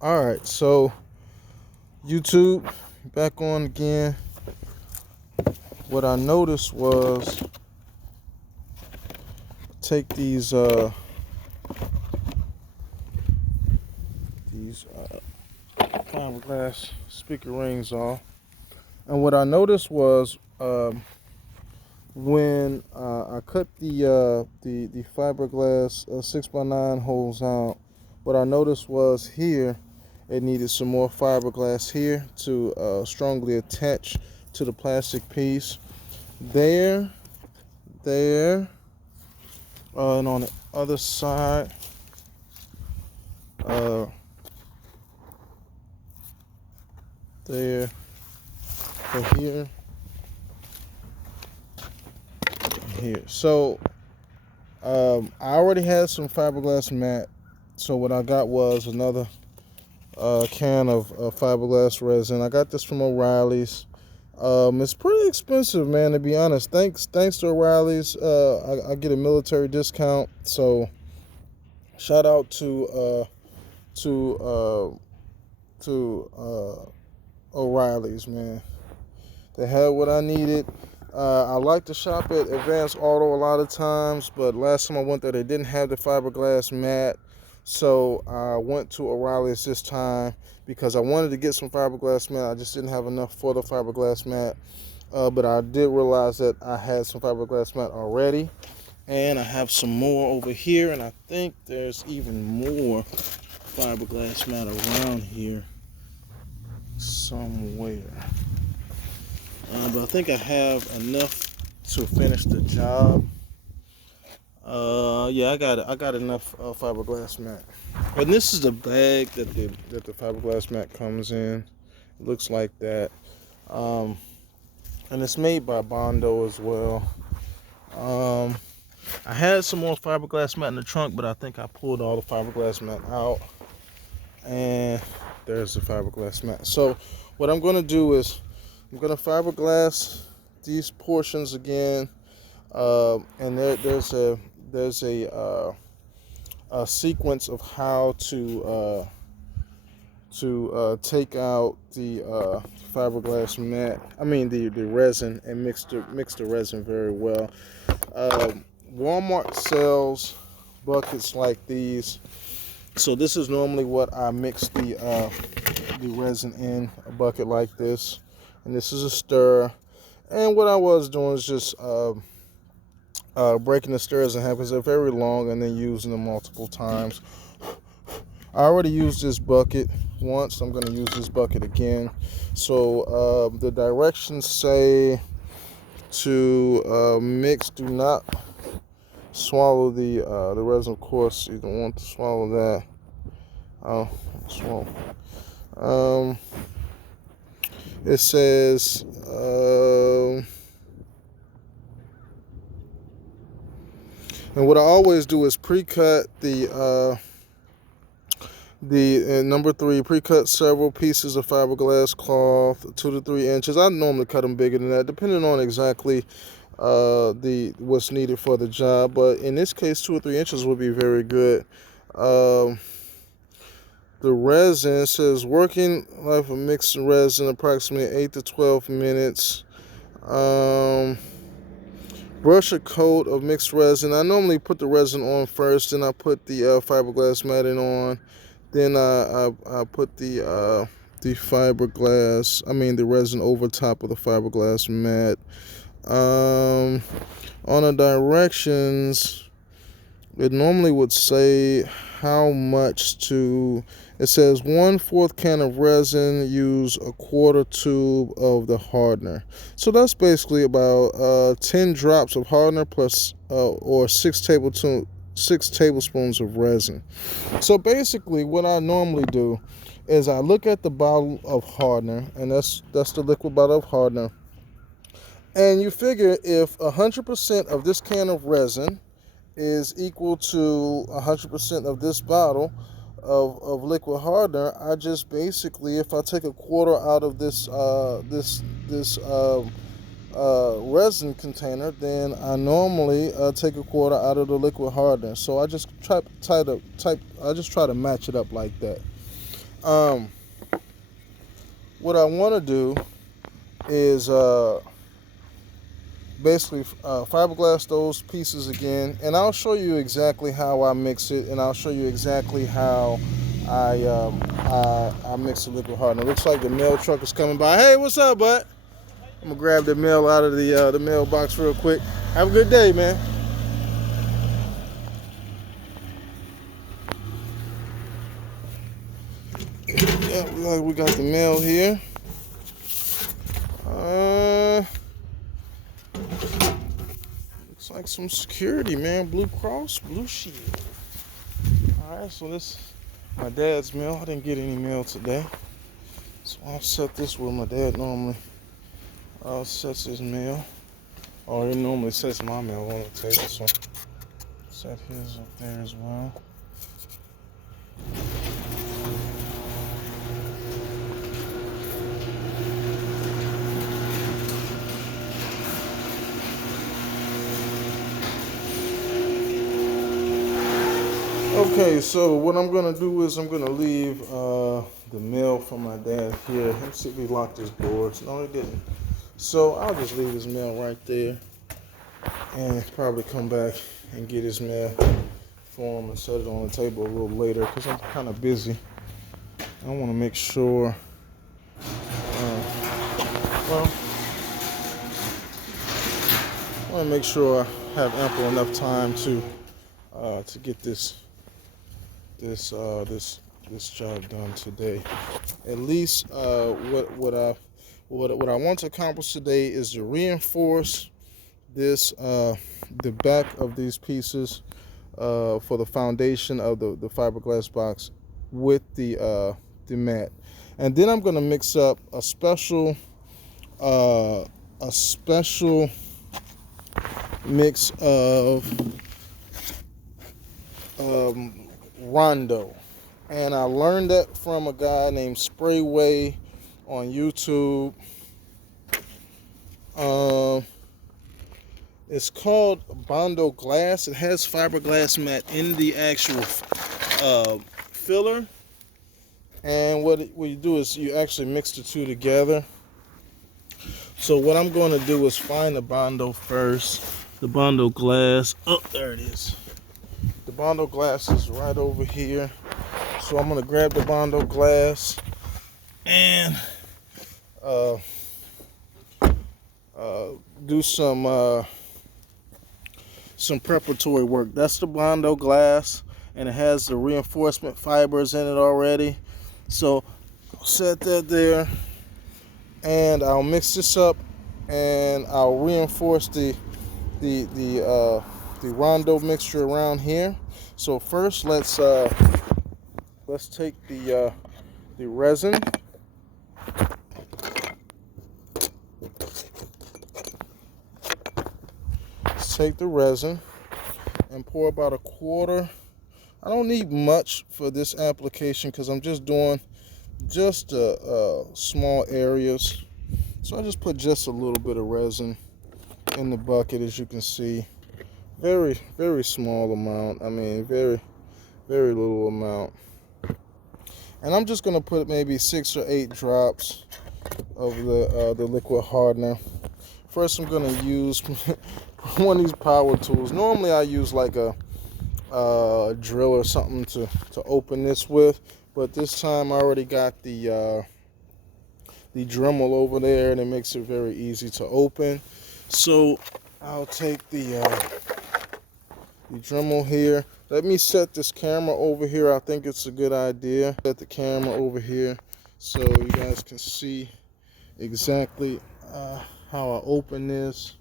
All right, so YouTube, back on again. What I noticed was take these fiberglass speaker rings off, and what I noticed was when I cut the fiberglass 6x9 holes out, what I noticed was here it needed some more fiberglass here to strongly attach to the plastic piece. There, there, and on the other side, uh, there, and here, and here. So I already had some fiberglass mat. So what I got was another can of fiberglass resin. I got this from O'Reilly's. It's pretty expensive, man. To be honest, thanks to O'Reilly's, I get a military discount. So shout out to O'Reilly's, man. They had what I needed. I like to shop at Advanced Auto a lot of times, but last time I went there, they didn't have the fiberglass mat. So I went to O'Reilly's this time because I wanted to get some fiberglass mat. I just didn't have enough for the fiberglass mat. But I did realize that I had some fiberglass mat already. And I have some more over here. And I think there's even more fiberglass mat around here somewhere. But I think I have enough to finish the job. Yeah, I got enough fiberglass mat. And this is the bag that the fiberglass mat comes in. It looks like that. And it's made by Bondo as well. I had some more fiberglass mat in the trunk, but I think I pulled all the fiberglass mat out. And there's the fiberglass mat. So what I'm going to do is I'm going to fiberglass these portions again. And there's a sequence of how to take out the fiberglass mat. I mean the resin, and mix the resin very well. Walmart sells buckets like these. So this is normally what I mix the resin in, a bucket like this, and this is a stir. And what I was doing is just breaking the stirrers in half because they're very long, and then using them multiple times. I already used this bucket once. I'm going to use this bucket again. So the directions say to mix. Do not swallow the resin. Of course, you don't want to swallow that. Oh, swallow. It says. And what I always do is pre-cut the number 3, pre-cut several pieces of fiberglass cloth, 2 to 3 inches. I normally cut them bigger than that, depending on exactly what's needed for the job. But in this case, 2 or 3 inches would be very good. The resin says working life of mixed resin approximately 8 to 12 minutes. Brush a coat of mixed resin. I normally put the resin on first, then I put the fiberglass matting on. Then I put the fiberglass, the resin over top of the fiberglass mat. On the directions, it normally would say how much to. It says 1/4 can of resin, use a quarter tube of the hardener. So that's basically about 10 drops of hardener plus or 6 tablespoons of resin. So basically what I normally do is I look at the bottle of hardener, and that's the liquid bottle of hardener. And you figure if 100% of this can of resin is equal to 100% of this bottle of liquid hardener, I just basically, if I take a quarter out of this resin container, then I normally take a quarter out of the liquid hardener. So I just try to match it up like that. Um, what I want to do is basically fiberglass those pieces again, and I'll show you exactly how I mix it, and I'll show you exactly how I mix the liquid hardener. It looks like the mail truck is coming by. Hey, what's up, bud? I'm gonna grab the mail out of the mailbox real quick. Have a good day, man. Yeah, we got the mail here. Looks like some security, man. Blue Cross, Blue Shield. All right, so this my dad's mail. I didn't get any mail today, so I'll set this where my dad normally sets his mail, or he normally sets my mail on the table. So set his up there as well. Okay, so what I'm gonna do is I'm gonna leave the mail from my dad here. Let's see if he locked his doors. No, he didn't. So I'll just leave his mail right there, and probably come back and get his mail for him and set it on the table a little later because I'm kind of busy. I want to make sure. Well, I want to make sure I have ample enough time to get this job done today. At least what I want to accomplish today is to reinforce this the back of these pieces for the foundation of the fiberglass box with the mat, and then I'm going to mix up a special mix of Rondo, and I learned that from a guy named Sprayway on YouTube. It's called Bondo Glass. It has fiberglass mat in the actual filler, and what you do is you actually mix the two together. So what I'm going to do is find the Bondo first, the Bondo Glass. Oh, there it is. The Bondo Glass is right over here. So I'm going to grab the Bondo Glass and do some preparatory work. That's the Bondo Glass, and it has the reinforcement fibers in it already. So I'll set that there, and I'll mix this up, and I'll reinforce the Rondo mixture around here. So first, let's take the resin. Let's take the resin and pour about a quarter. I don't need much for this application because I'm just doing small areas. So I just put just a little bit of resin in the bucket, as you can see. Very, very small amount. I mean, very, very little amount. And I'm just going to put maybe 6 or 8 drops of the liquid hardener. First, I'm going to use one of these power tools. Normally, I use like a drill or something to open this with, but this time I already got the Dremel over there, and it makes it very easy to open. So I'll take the Dremel here. Let me set this camera over here. I think it's a good idea. Set the camera over here so you guys can see exactly how I open this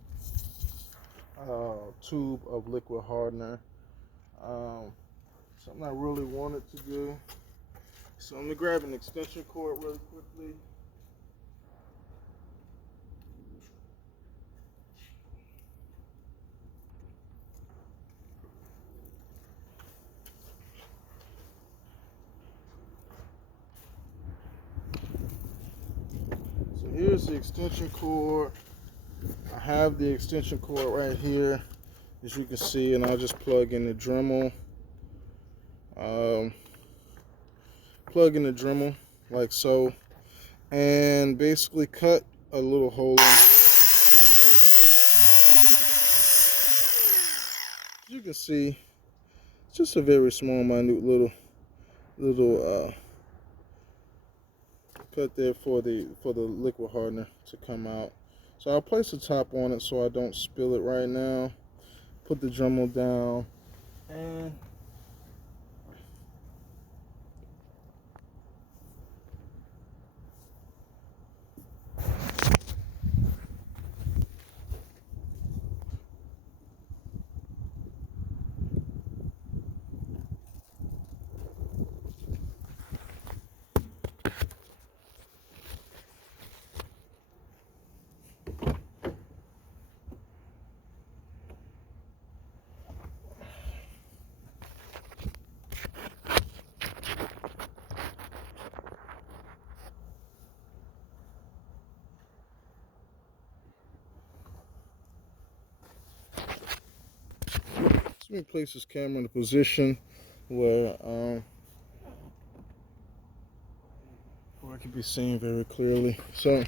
tube of liquid hardener. Something I really wanted to do. So I'm gonna grab an extension cord really quickly. So here's the extension cord. I have the extension cord right here, as you can see, and I'll just plug in the Dremel. plug in the Dremel like so, and basically cut a little hole in. As you can see, it's just a very small, minute little cut there for the liquid hardener to come out. So I'll place the top on it so I don't spill it right now. Put the Dremel down and let me place this camera in a position where I can be seen very clearly. So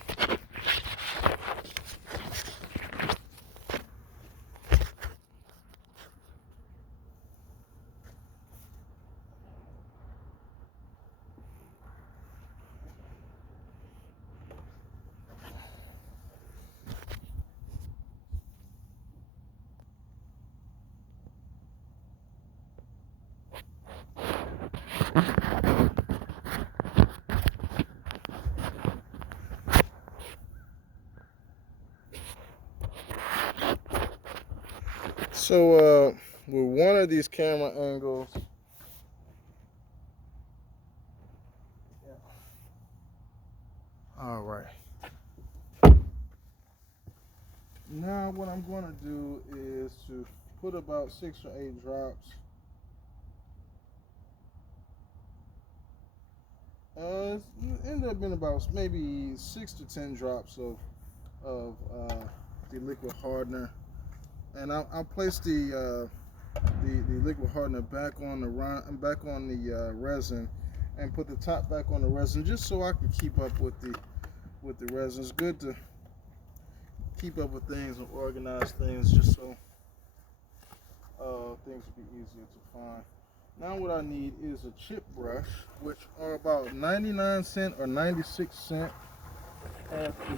with one of these camera angles, all right. Now what I'm going to do is to put about 6 or 8 drops. It ended up being about maybe 6 to 10 drops of the liquid hardener, and I'll place the liquid hardener back on the resin, and put the top back on the resin just so I can keep up with the resin. It's good to keep up with things and organize things just so things will be easier to find. Now what I need is a chip brush, which are about 99¢ or 96¢ at the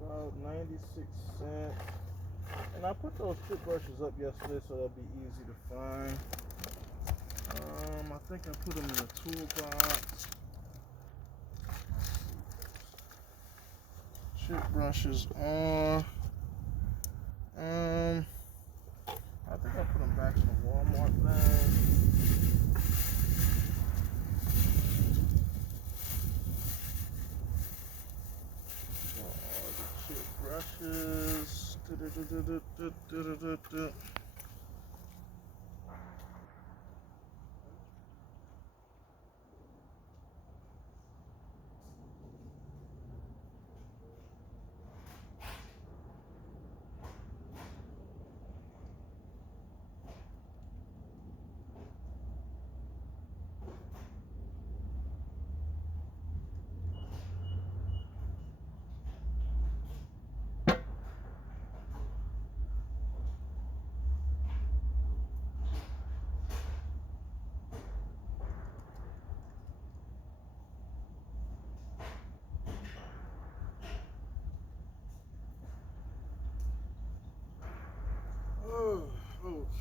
about 96¢. And I put those chip brushes up yesterday so they'll be easy to find. I think I put them in the toolbox. Chip brushes are I think I put them back in the Walmart bag. The chip brushes.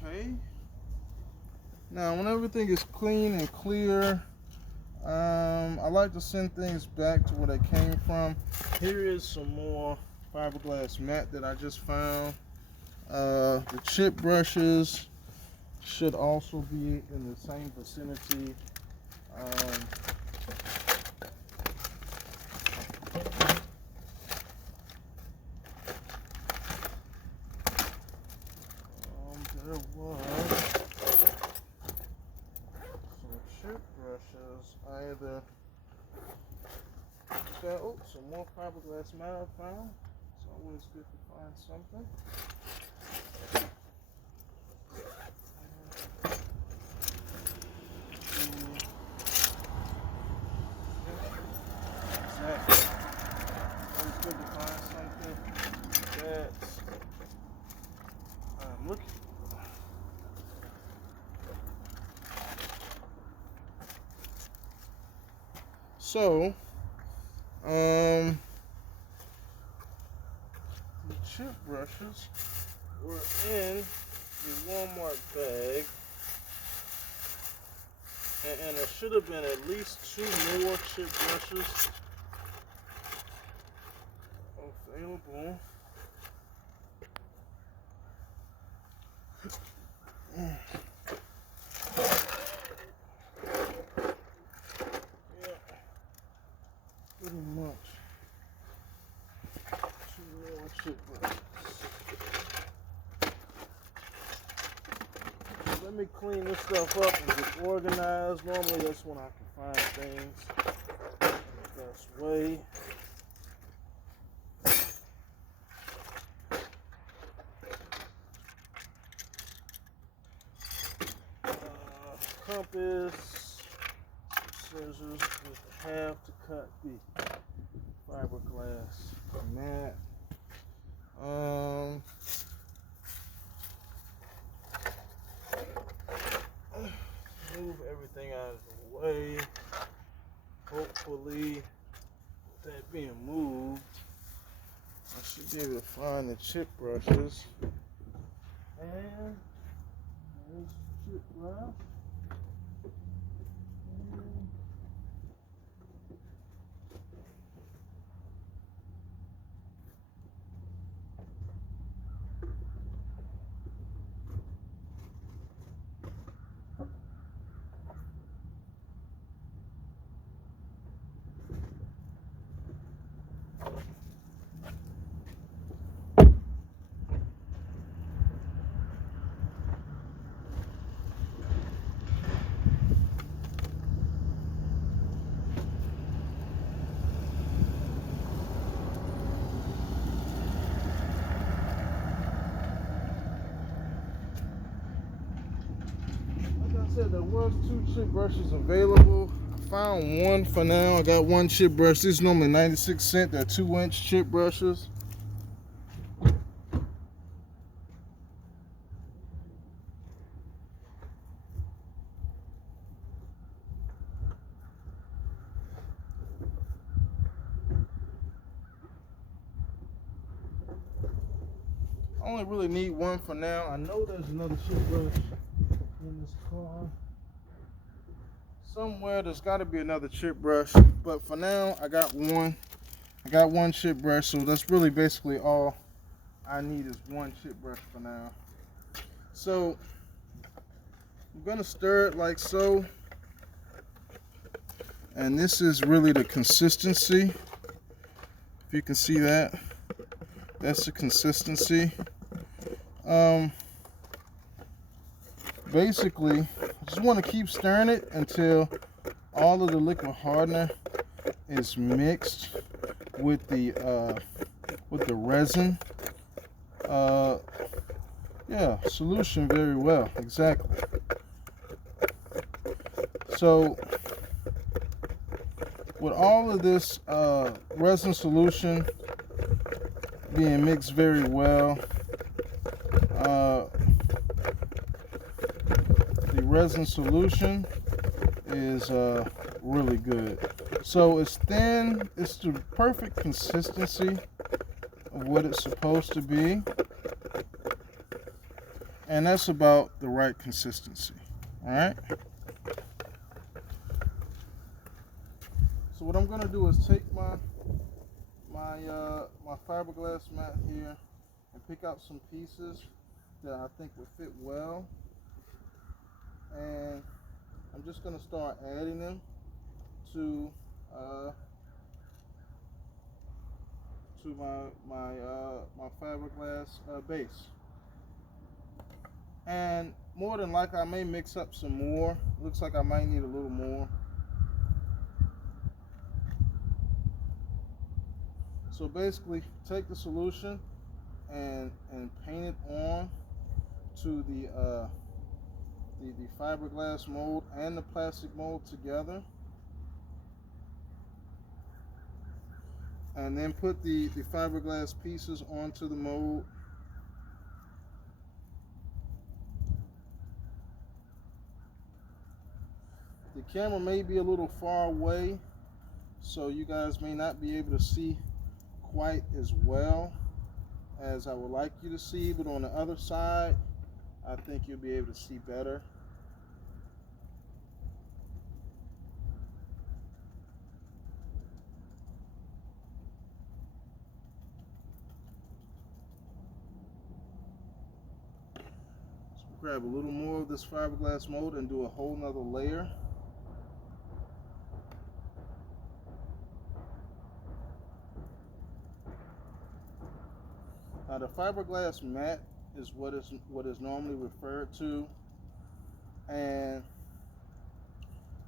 Okay. Now, when everything is clean and clear, I like to send things back to where they came from. Here is some more fiberglass mat that I just found. The chip brushes should also be in the same vicinity. There was some chip brushes. Some more fiberglass mat I found. It's always good to find something. So, the chip brushes were in the Walmart bag, and there should have been at least 2 more chip brushes available. Yeah, pretty much 2 more chip brushes. Let me clean this stuff up and get organized. Normally that's when I can find things the best way. Compass, scissors with half to cut the fiberglass mat. Move everything out of the way. Hopefully, with that being moved, I should be able to find the chip brushes. And there's the chip brush. Said there was 2 chip brushes available. I found one for now. I got 1 chip brush. This is normally 96 cents. They're 2-inch chip brushes. I only really need 1 for now. I know there's another chip brush in this car. Somewhere there's got to be another chip brush, but for now I got 1. I got 1 chip brush, so that's really basically all I need is 1 chip brush for now. So I'm gonna stir it like so, and this is really the consistency. If you can see that, that's the consistency. Basically, just want to keep stirring it until all of the liquid hardener is mixed with the resin. Yeah, solution very well, exactly. So with all of this resin solution being mixed very well, the resin solution is really good. So it's thin, it's the perfect consistency of what it's supposed to be, and that's about the right consistency. All right. So what I'm gonna do is take my fiberglass mat here and pick out some pieces that I think would fit well, and I'm just gonna start adding them to my fiberglass base. And more than likely I may mix up some more. Looks like I might need a little more. So basically take the solution and paint it on to the fiberglass mold and the plastic mold together, and then put the fiberglass pieces onto the mold. The camera may be a little far away, So you guys may not be able to see quite as well as I would like you to see, but on the other side, I think you'll be able to see better. So grab a little more of this fiberglass mold and do a whole nother layer. Now the fiberglass mat is what is normally referred to, and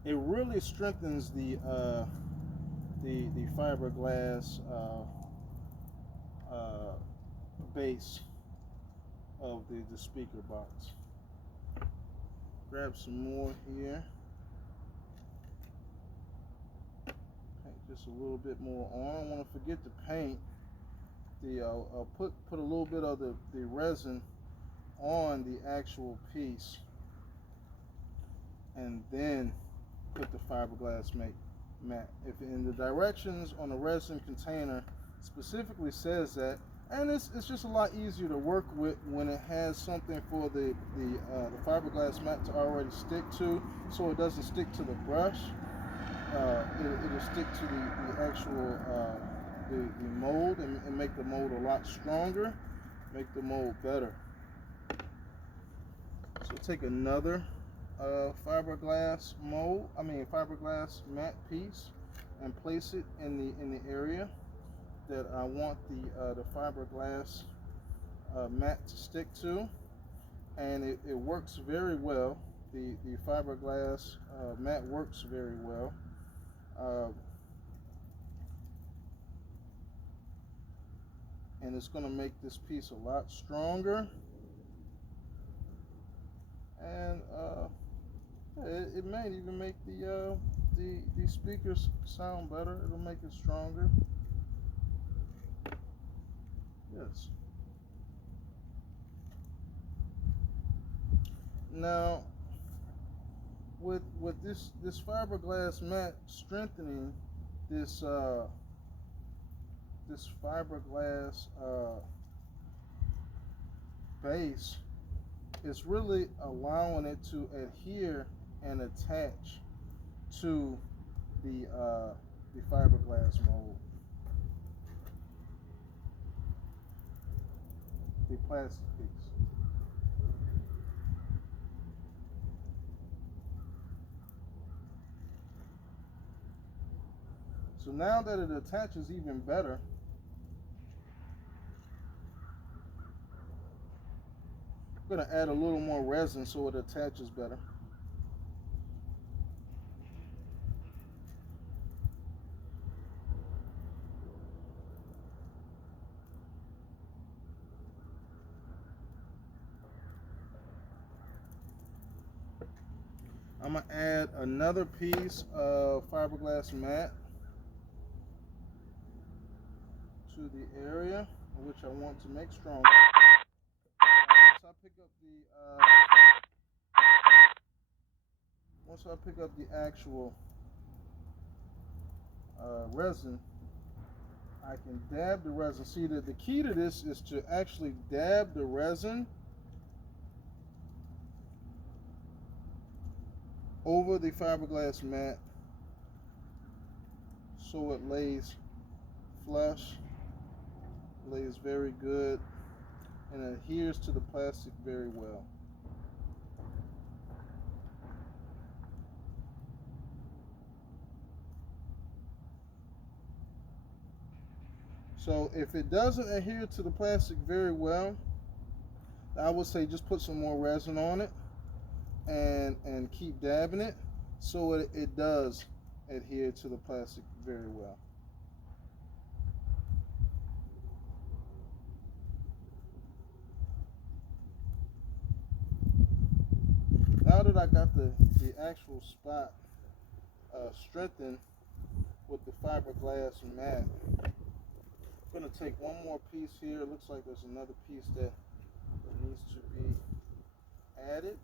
it really strengthens the fiberglass base of the speaker box. Grab some more here. Paint just a little bit more on. I don't want to forget to paint the put a little bit of the resin on the actual piece, and then put the fiberglass mat. If in the directions on the resin container specifically says that, and it's just a lot easier to work with when it has something for the fiberglass mat to already stick to, so it doesn't stick to the brush. It'll stick to the actual the mold, and make the mold a lot stronger, make the mold better. So take another fiberglass mat piece and place it in the area that I want the fiberglass mat to stick to, and it works very well. The fiberglass mat works very well. And it's going to make this piece a lot stronger, and it may even make the speakers sound better. It'll make it stronger. Yes. Now, with this fiberglass mat strengthening this this fiberglass base, it's really allowing it to adhere and attach to the fiberglass mold, the plastic piece. So now that it attaches even better, I'm going to add a little more resin so it attaches better. I'm going to add another piece of fiberglass mat to the area which I want to make stronger. Once I pick up the actual resin, I can dab the resin. See, that the key to this is to actually dab the resin over the fiberglass mat so it lays flush, lays very good, and adheres to the plastic very well. So if it doesn't adhere to the plastic very well, I would say just put some more resin on it and keep dabbing it so it does adhere to the plastic very well. Now that I got the actual spot strengthened with the fiberglass mat, I'm going to take one more piece here. It looks like there's another piece that needs to be added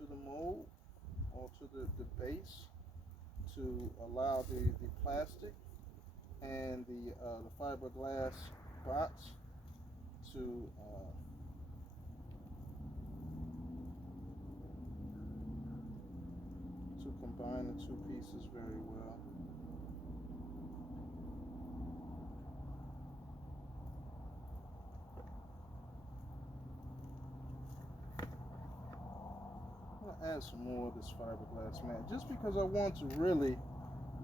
to the mold, or to the base, to allow the plastic and the fiberglass box to combine the two pieces very well. I'm gonna add some more of this fiberglass mat just because I want to really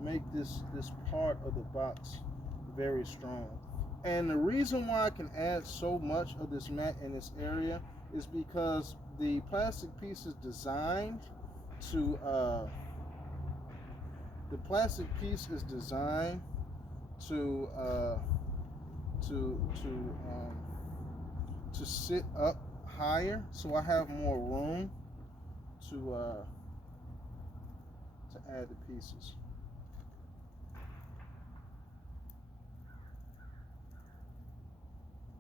make this part of the box very strong. And the reason why I can add so much of this mat in this area is because the plastic piece is designed to to to sit up higher, so I have more room to add the pieces.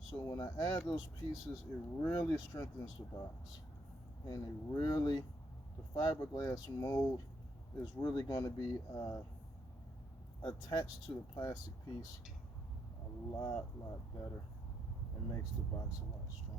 So when I add those pieces, it really strengthens the box, and the fiberglass mold is really going to be attached to the plastic piece a lot better. It makes the box a lot stronger.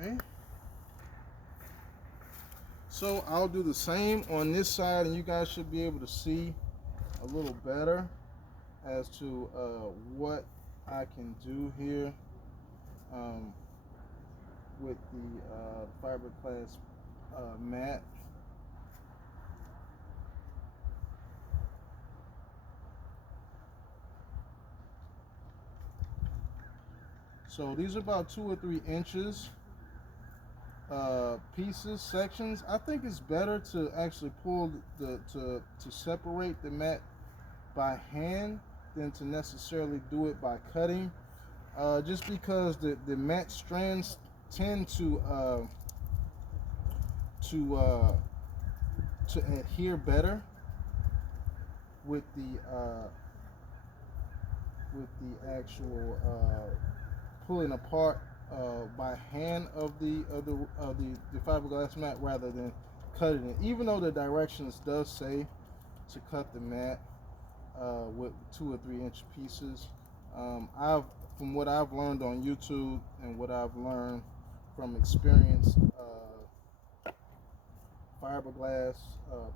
Okay. So I'll do the same on this side, and you guys should be able to see a little better as to what I can do here with the fiberglass mat. So these are about 2 or 3 inches pieces, sections. I think it's better to actually pull to separate the mat by hand than to necessarily do it by cutting, just because the mat strands tend to adhere better with the actual pulling apart by hand of the fiberglass mat rather than cutting it. Even though the directions does say to cut the mat with 2 or 3 inch pieces, from what I've learned on YouTube and what I've learned from experienced fiberglass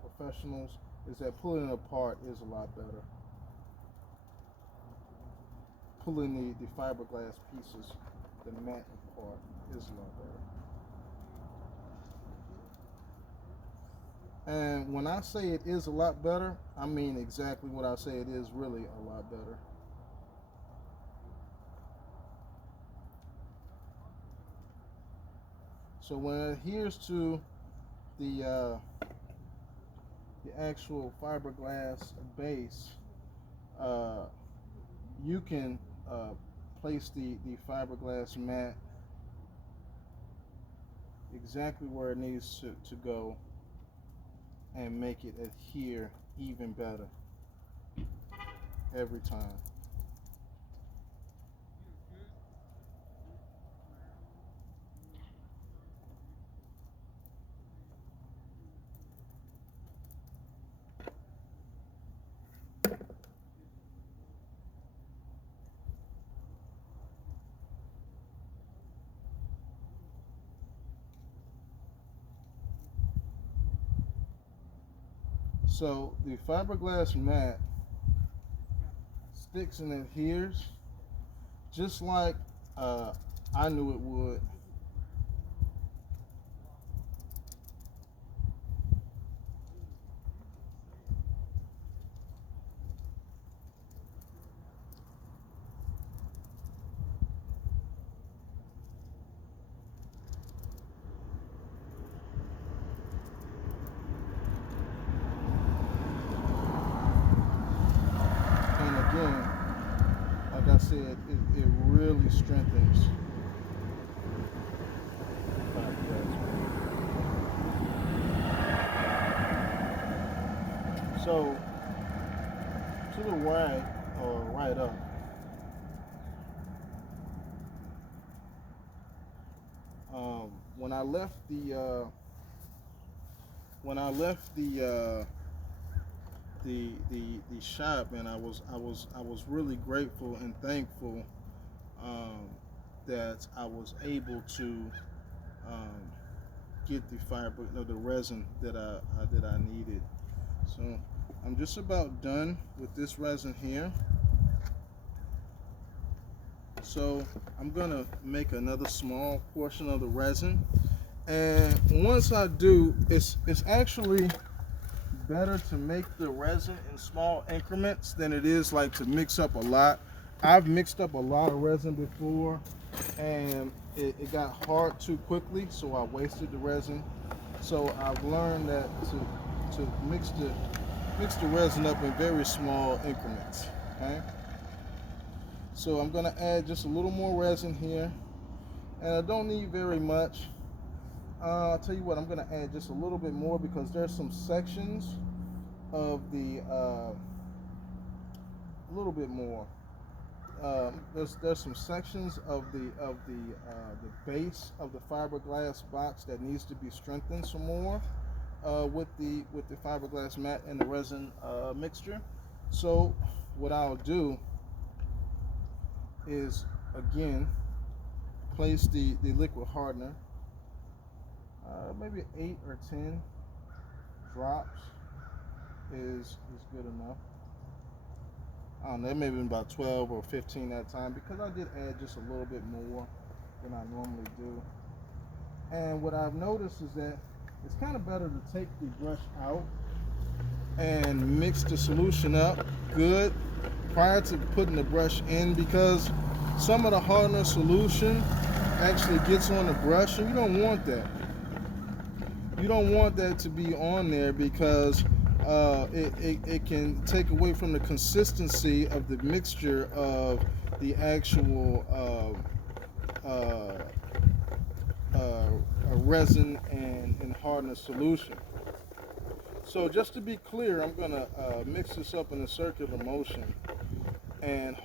professionals, is that pulling it apart is a lot better. Pulling the fiberglass pieces, the mat apart, is a lot better. And when I say it is a lot better, I mean exactly what I say. It is really a lot better. So when it adheres to the actual fiberglass base, you can place the fiberglass mat exactly where it needs to go and make it adhere even better every time. So the fiberglass mat sticks and adheres just like I knew it would. said, it really strengthens fiberglass. So to the right or right up, when I left the shop, and I was really grateful and thankful um, that I was able to um, get the fiber, no, the resin that I needed. So I'm just about done with this resin here. So I'm gonna make another small portion of the resin, and once I do, it's actually better to make the resin in small increments than it is like to mix up a lot. I've mixed up a lot of resin before, and it got hard too quickly, so I wasted the resin. So I've learned that to mix the resin up in very small increments. Okay. So I'm gonna add just a little more resin here, and I don't need very much. I'll tell you what, I'm gonna add just a little bit more because there's some sections of the a little bit more. There's some sections of the base of the fiberglass box that needs to be strengthened some more with the fiberglass mat and the resin mixture. So what I'll do is again place the liquid hardener, maybe 8 or 10 drops is good enough. I don't know, maybe about 12 or 15 that time because I did add just a little bit more than I normally do. And what I've noticed is that it's kind of better to take the brush out and mix the solution up good prior to putting the brush in, because some of the hardener solution actually gets on the brush, and you don't want that. You don't want that to be on there because it can take away from the consistency of the mixture of the actual resin and hardener solution. So just to be clear, I'm going to mix this up in a circular motion and